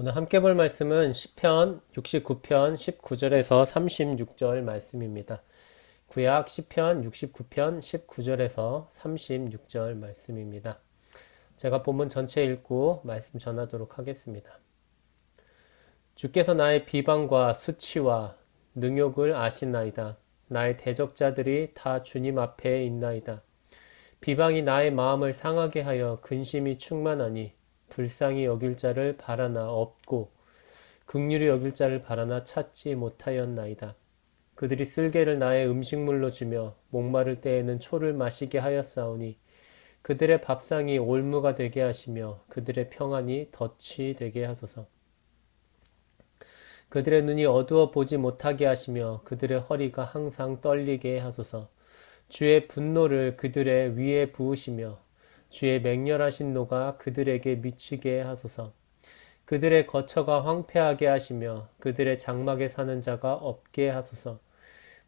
오늘 함께 볼 말씀은 시편 69편 19절에서 36절 말씀입니다. 구약 시편 69편 19절에서 36절 말씀입니다. 제가 본문 전체 읽고 말씀 전하도록 하겠습니다. 주께서 나의 비방과 수치와 능욕을 아시나이다. 나의 대적자들이 다 주님 앞에 있나이다. 비방이 나의 마음을 상하게 하여 근심이 충만하니 불쌍히 여길 자를 바라나 없고 긍휼히 여길 자를 바라나 찾지 못하였나이다. 그들이 쓸개를 나의 음식물로 주며 목마를 때에는 초를 마시게 하였사오니 그들의 밥상이 올무가 되게 하시며 그들의 평안이 덫이 되게 하소서. 그들의 눈이 어두워 보지 못하게 하시며 그들의 허리가 항상 떨리게 하소서. 주의 분노를 그들의 위에 부으시며 주의 맹렬하신 노가 그들에게 미치게 하소서. 그들의 거처가 황폐하게 하시며 그들의 장막에 사는 자가 없게 하소서.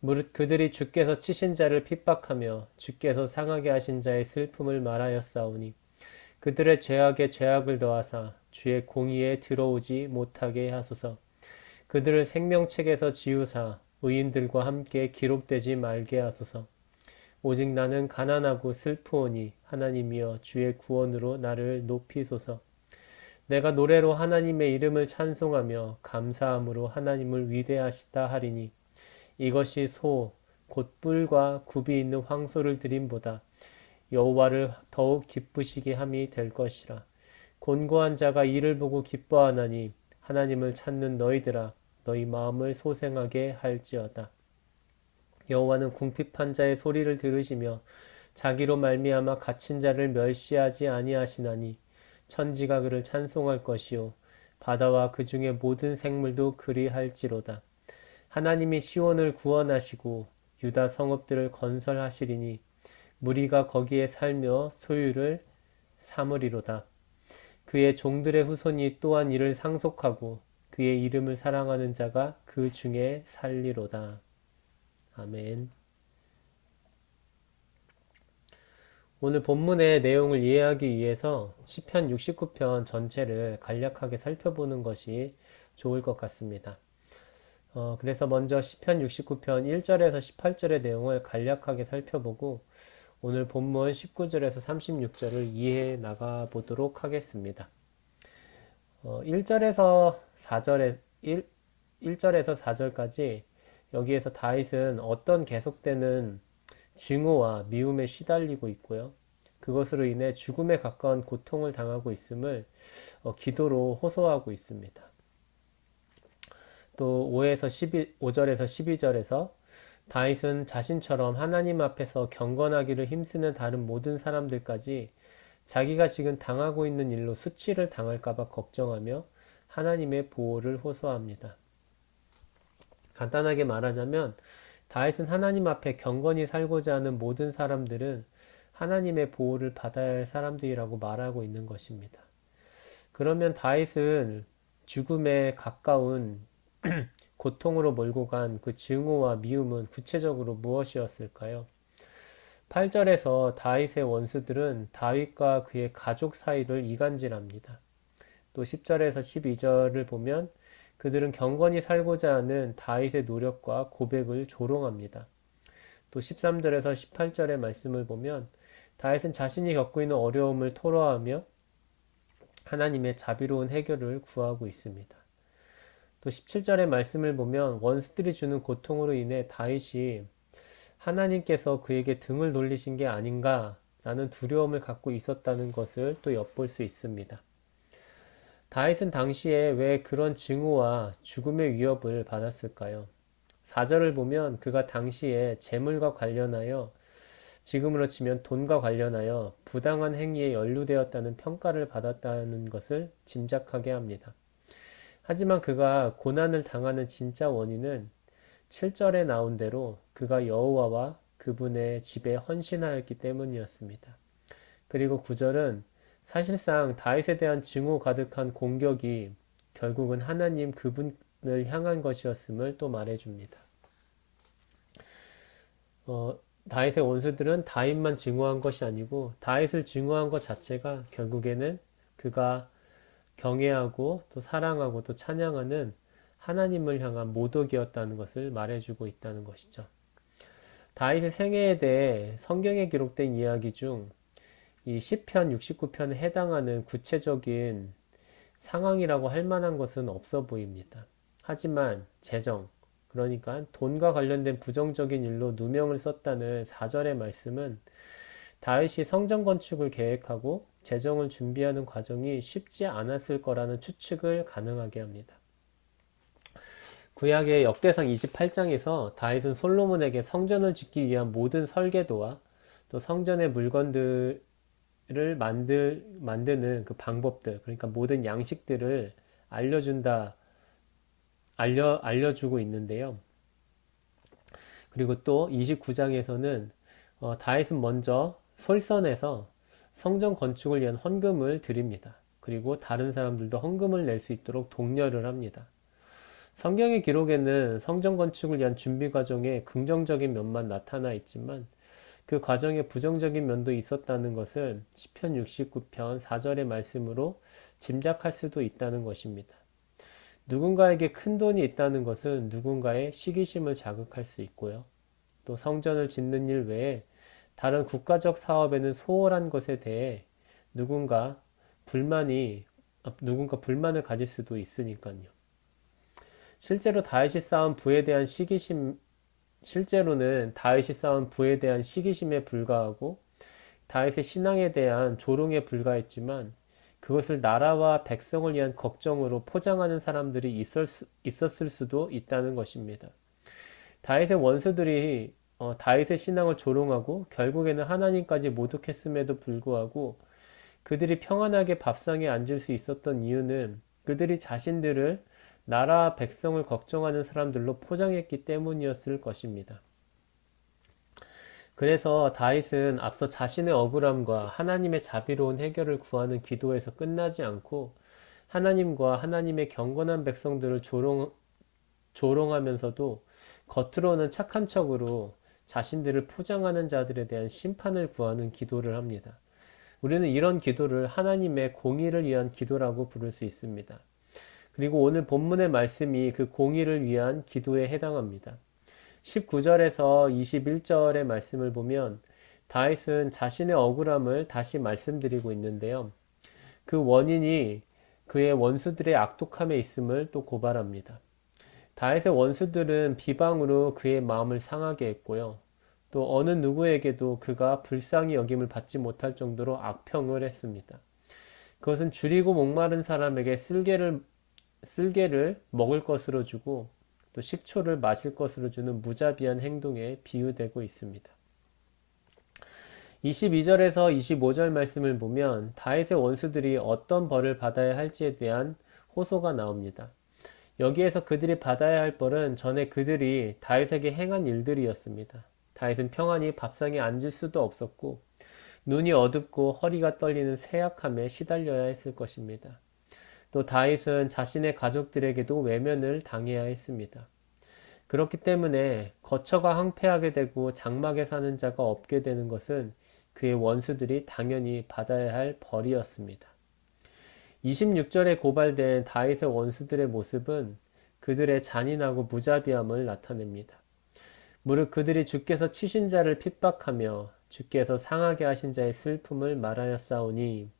무릇 그들이 주께서 치신 자를 핍박하며 주께서 상하게 하신 자의 슬픔을 말하였사오니 그들의 죄악에 죄악을 더하사 주의 공의에 들어오지 못하게 하소서. 그들을 생명책에서 지우사 의인들과 함께 기록되지 말게 하소서. 오직 나는 가난하고 슬프오니 하나님이여 주의 구원으로 나를 높이소서. 내가 노래로 하나님의 이름을 찬송하며 감사함으로 하나님을 위대하시다 하리니 이것이 소 곧 뿔과 굽이 있는 황소를 드림보다 여호와를 더욱 기쁘시게 함이 될 것이라. 곤고한 자가 이를 보고 기뻐하나니 하나님을 찾는 너희들아 너희 마음을 소생하게 할지어다. 여호와는 궁핍한 자의 소리를 들으시며 자기로 말미암아 갇힌 자를 멸시하지 아니하시나니 천지가 그를 찬송할 것이요 바다와 그 중에 모든 생물도 그리할지로다. 하나님이 시온을 구원하시고 유다 성읍들을 건설하시리니 무리가 거기에 살며 소유를 삼으리로다. 그의 종들의 후손이 또한 이를 상속하고 그의 이름을 사랑하는 자가 그 중에 살리로다. 아멘. 오늘 본문의 내용을 이해하기 위해서 시편 69편 전체를 간략하게 살펴보는 것이 좋을 것 같습니다. 그래서 먼저 시편 69편 1절에서 18절의 내용을 간략하게 살펴보고 오늘 본문 19절에서 36절을 이해해 나가 보도록 하겠습니다. 1절에서 4절에 1절에서 4절까지 여기에서 다윗은 어떤 계속되는 증오와 미움에 시달리고 있고요. 그것으로 인해 죽음에 가까운 고통을 당하고 있음을 기도로 호소하고 있습니다. 또 5절에서 12절에서 다윗은 자신처럼 하나님 앞에서 경건하기를 힘쓰는 다른 모든 사람들까지 자기가 지금 당하고 있는 일로 수치를 당할까봐 걱정하며 하나님의 보호를 호소합니다. 간단하게 말하자면 다윗은 하나님 앞에 경건히 살고자 하는 모든 사람들은 하나님의 보호를 받아야 할 사람들이라고 말하고 있는 것입니다. 그러면 다윗은 죽음에 가까운 고통으로 몰고 간 그 증오와 미움은 구체적으로 무엇이었을까요? 8절에서 다윗의 원수들은 다윗과 그의 가족 사이를 이간질합니다. 또 10절에서 12절을 보면 그들은 경건히 살고자 하는 다윗의 노력과 고백을 조롱합니다. 또 13절에서 18절의 말씀을 보면 다윗은 자신이 겪고 있는 어려움을 토로하며 하나님의 자비로운 해결을 구하고 있습니다. 또 17절의 말씀을 보면 원수들이 주는 고통으로 인해 다윗이 하나님께서 그에게 등을 돌리신 게 아닌가 라는 두려움을 갖고 있었다는 것을 또 엿볼 수 있습니다. 다윗은 당시에 왜 그런 증오와 죽음의 위협을 받았을까요? 4절을 보면 그가 당시에 재물과 관련하여 지금으로 치면 돈과 관련하여 부당한 행위에 연루되었다는 평가를 받았다는 것을 짐작하게 합니다. 하지만 그가 고난을 당하는 진짜 원인은 7절에 나온 대로 그가 여호와와 그분의 집에 헌신하였기 때문이었습니다. 그리고 9절은 사실상 다윗에 대한 증오 가득한 공격이 결국은 하나님 그분을 향한 것이었음을 또 말해줍니다. 다윗의 원수들은 다윗만 증오한 것이 아니고 다윗을 증오한 것 자체가 결국에는 그가 경외하고 또 사랑하고 또 찬양하는 하나님을 향한 모독이었다는 것을 말해주고 있다는 것이죠. 다윗의 생애에 대해 성경에 기록된 이야기 중 이 시편 69편에 해당하는 구체적인 상황이라고 할 만한 것은 없어 보입니다. 하지만 재정, 그러니까 돈과 관련된 부정적인 일로 누명을 썼다는 4절의 말씀은 다윗이 성전 건축을 계획하고 재정을 준비하는 과정이 쉽지 않았을 거라는 추측을 가능하게 합니다. 구약의 역대상 28장에서 다윗은 솔로몬에게 성전을 짓기 위한 모든 설계도와 또 성전의 물건들을 만드는 그 방법들, 그러니까 모든 양식들을 알려주고 있는데요. 그리고 또 29장에서는 다윗은 먼저 솔선해서 성전 건축을 위한 헌금을 드립니다. 그리고 다른 사람들도 헌금을 낼 수 있도록 독려를 합니다. 성경의 기록에는 성전 건축을 위한 준비 과정에 긍정적인 면만 나타나 있지만 그 과정에 부정적인 면도 있었다는 것을 시편 69편 4절의 말씀으로 짐작할 수도 있다는 것입니다. 누군가에게 큰 돈이 있다는 것은 누군가의 시기심을 자극할 수 있고요. 또 성전을 짓는 일 외에 다른 국가적 사업에는 소홀한 것에 대해 누군가 불만을 가질 수도 있으니까요. 실제로는 다윗이 쌓은 부에 대한 시기심에 불과하고 다윗의 신앙에 대한 조롱에 불과했지만 그것을 나라와 백성을 위한 걱정으로 포장하는 사람들이 있었을 수도 있다는 것입니다. 다윗의 원수들이 다윗의 신앙을 조롱하고 결국에는 하나님까지 모독했음에도 불구하고 그들이 평안하게 밥상에 앉을 수 있었던 이유는 그들이 자신들을 나라와 백성을 걱정하는 사람들로 포장했기 때문이었을 것입니다. 그래서 다윗은 앞서 자신의 억울함과 하나님의 자비로운 해결을 구하는 기도에서 끝나지 않고 하나님과 하나님의 경건한 백성들을 조롱하면서도 겉으로는 착한 척으로 자신들을 포장하는 자들에 대한 심판을 구하는 기도를 합니다. 우리는 이런 기도를 하나님의 공의를 위한 기도라고 부를 수 있습니다. 그리고 오늘 본문의 말씀이 그 공의를 위한 기도에 해당합니다. 19절에서 21절의 말씀을 보면 다윗은 자신의 억울함을 다시 말씀드리고 있는데요. 그 원인이 그의 원수들의 악독함에 있음을 또 고발합니다. 다윗의 원수들은 비방으로 그의 마음을 상하게 했고요. 또 어느 누구에게도 그가 불쌍히 여김을 받지 못할 정도로 악평을 했습니다. 그것은 줄이고 목마른 사람에게 쓸개를 먹을 것으로 주고 또 식초를 마실 것으로 주는 무자비한 행동에 비유되고 있습니다. 22절에서 25절 말씀을 보면 다윗의 원수들이 어떤 벌을 받아야 할지에 대한 호소가 나옵니다. 여기에서 그들이 받아야 할 벌은 전에 그들이 다윗에게 행한 일들이었습니다. 다윗은 평안히 밥상에 앉을 수도 없었고 눈이 어둡고 허리가 떨리는 쇠약함에 시달려야 했을 것입니다. 또 다윗은 자신의 가족들에게도 외면을 당해야 했습니다. 그렇기 때문에 거처가 황폐하게 되고 장막에 사는 자가 없게 되는 것은 그의 원수들이 당연히 받아야 할 벌이었습니다. 26절에 고발된 다윗의 원수들의 모습은 그들의 잔인하고 무자비함을 나타냅니다. 무릇 그들이 주께서 치신 자를 핍박하며 주께서 상하게 하신 자의 슬픔을 말하였사오니,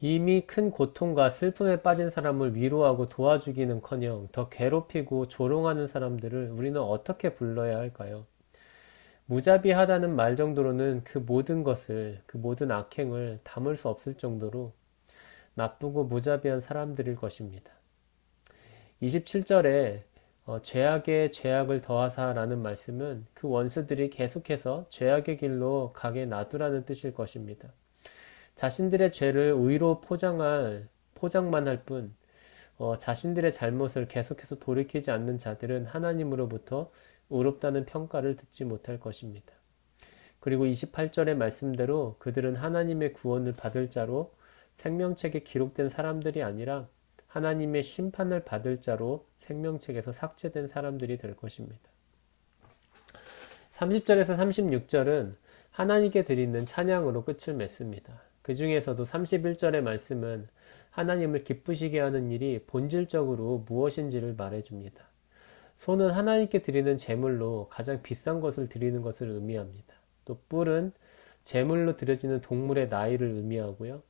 이미 큰 고통과 슬픔에 빠진 사람을 위로하고 도와주기는커녕 더 괴롭히고 조롱하는 사람들을 우리는 어떻게 불러야 할까요? 무자비하다는 말 정도로는 그 모든 것을, 그 모든 악행을 담을 수 없을 정도로 나쁘고 무자비한 사람들일 것입니다. 27절에 죄악에 죄악을 더하사라는 말씀은 그 원수들이 계속해서 죄악의 길로 가게 놔두라는 뜻일 것입니다. 자신들의 죄를 의로 포장만 할 뿐, 자신들의 잘못을 계속해서 돌이키지 않는 자들은 하나님으로부터 의롭다는 평가를 듣지 못할 것입니다. 그리고 28절의 말씀대로 그들은 하나님의 구원을 받을 자로 생명책에 기록된 사람들이 아니라 하나님의 심판을 받을 자로 생명책에서 삭제된 사람들이 될 것입니다. 30절에서 36절은 하나님께 드리는 찬양으로 끝을 맺습니다. 그 중에서도 31절의 말씀은 하나님을 기쁘시게 하는 일이 본질적으로 무엇인지를 말해줍니다. 소는 하나님께 드리는 제물로 가장 비싼 것을 드리는 것을 의미합니다. 또 뿔은 제물로 드려지는 동물의 나이를 의미하고요.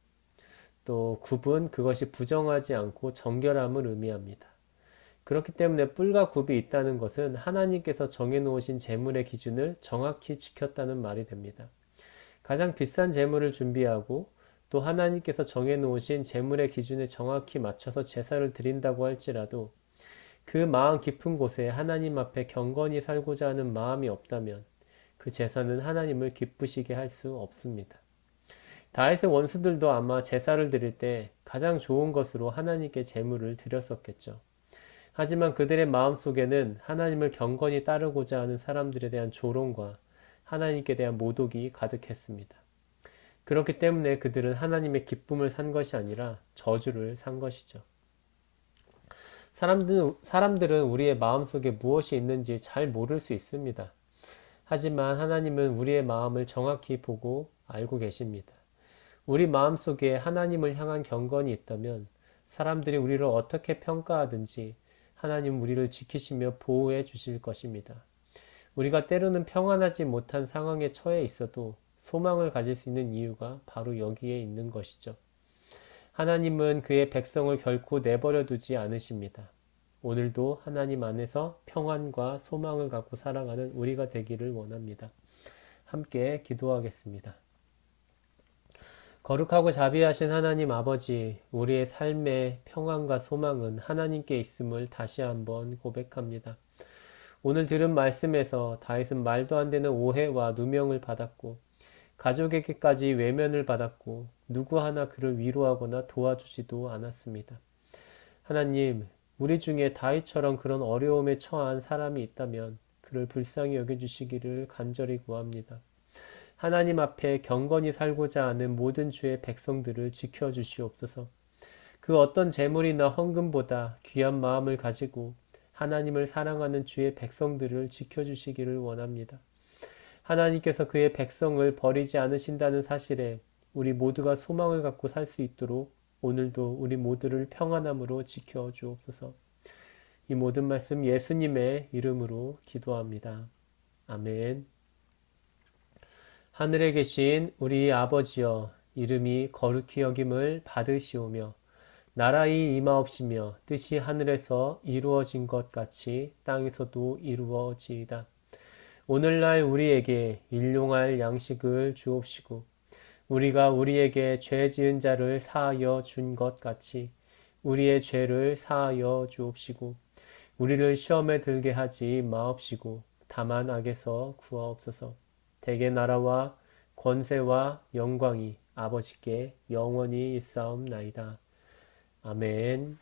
또 굽은 그것이 부정하지 않고 정결함을 의미합니다. 그렇기 때문에 뿔과 굽이 있다는 것은 하나님께서 정해놓으신 제물의 기준을 정확히 지켰다는 말이 됩니다. 가장 비싼 제물을 준비하고 또 하나님께서 정해놓으신 제물의 기준에 정확히 맞춰서 제사를 드린다고 할지라도 그 마음 깊은 곳에 하나님 앞에 경건히 살고자 하는 마음이 없다면 그 제사는 하나님을 기쁘시게 할 수 없습니다. 다윗의 원수들도 아마 제사를 드릴 때 가장 좋은 것으로 하나님께 제물을 드렸었겠죠. 하지만 그들의 마음속에는 하나님을 경건히 따르고자 하는 사람들에 대한 조롱과 하나님께 대한 모독이 가득했습니다. 그렇기 때문에 그들은 하나님의 기쁨을 산 것이 아니라 저주를 산 것이죠. 사람들은 우리의 마음속에 무엇이 있는지 잘 모를 수 있습니다. 하지만 하나님은 우리의 마음을 정확히 보고 알고 계십니다. 우리 마음속에 하나님을 향한 경건이 있다면 사람들이 우리를 어떻게 평가하든지 하나님은 우리를 지키시며 보호해 주실 것입니다. 우리가 때로는 평안하지 못한 상황에 처해 있어도 소망을 가질 수 있는 이유가 바로 여기에 있는 것이죠. 하나님은 그의 백성을 결코 내버려 두지 않으십니다. 오늘도 하나님 안에서 평안과 소망을 갖고 살아가는 우리가 되기를 원합니다. 함께 기도하겠습니다. 거룩하고 자비하신 하나님 아버지, 우리의 삶의 평안과 소망은 하나님께 있음을 다시 한번 고백합니다. 오늘 들은 말씀에서 다윗은 말도 안 되는 오해와 누명을 받았고 가족에게까지 외면을 받았고 누구 하나 그를 위로하거나 도와주지도 않았습니다. 하나님, 우리 중에 다윗처럼 그런 어려움에 처한 사람이 있다면 그를 불쌍히 여겨주시기를 간절히 구합니다. 하나님 앞에 경건히 살고자 하는 모든 주의 백성들을 지켜주시옵소서. 그 어떤 재물이나 헌금보다 귀한 마음을 가지고 하나님을 사랑하는 주의 백성들을 지켜주시기를 원합니다. 하나님께서 그의 백성을 버리지 않으신다는 사실에 우리 모두가 소망을 갖고 살 수 있도록 오늘도 우리 모두를 평안함으로 지켜주옵소서. 이 모든 말씀 예수님의 이름으로 기도합니다. 아멘. 하늘에 계신 우리 아버지여, 이름이 거룩히 여김을 받으시오며 나라의 임하옵시며 뜻이 하늘에서 이루어진 것 같이 땅에서도 이루어지이다. 오늘날 우리에게 일용할 양식을 주옵시고 우리가 우리에게 죄 지은 자를 사하여 준 것 같이 우리의 죄를 사하여 주옵시고 우리를 시험에 들게 하지 마옵시고 다만 악에서 구하옵소서. 대개 나라와 권세와 영광이 아버지께 영원히 있사옵나이다. 아멘.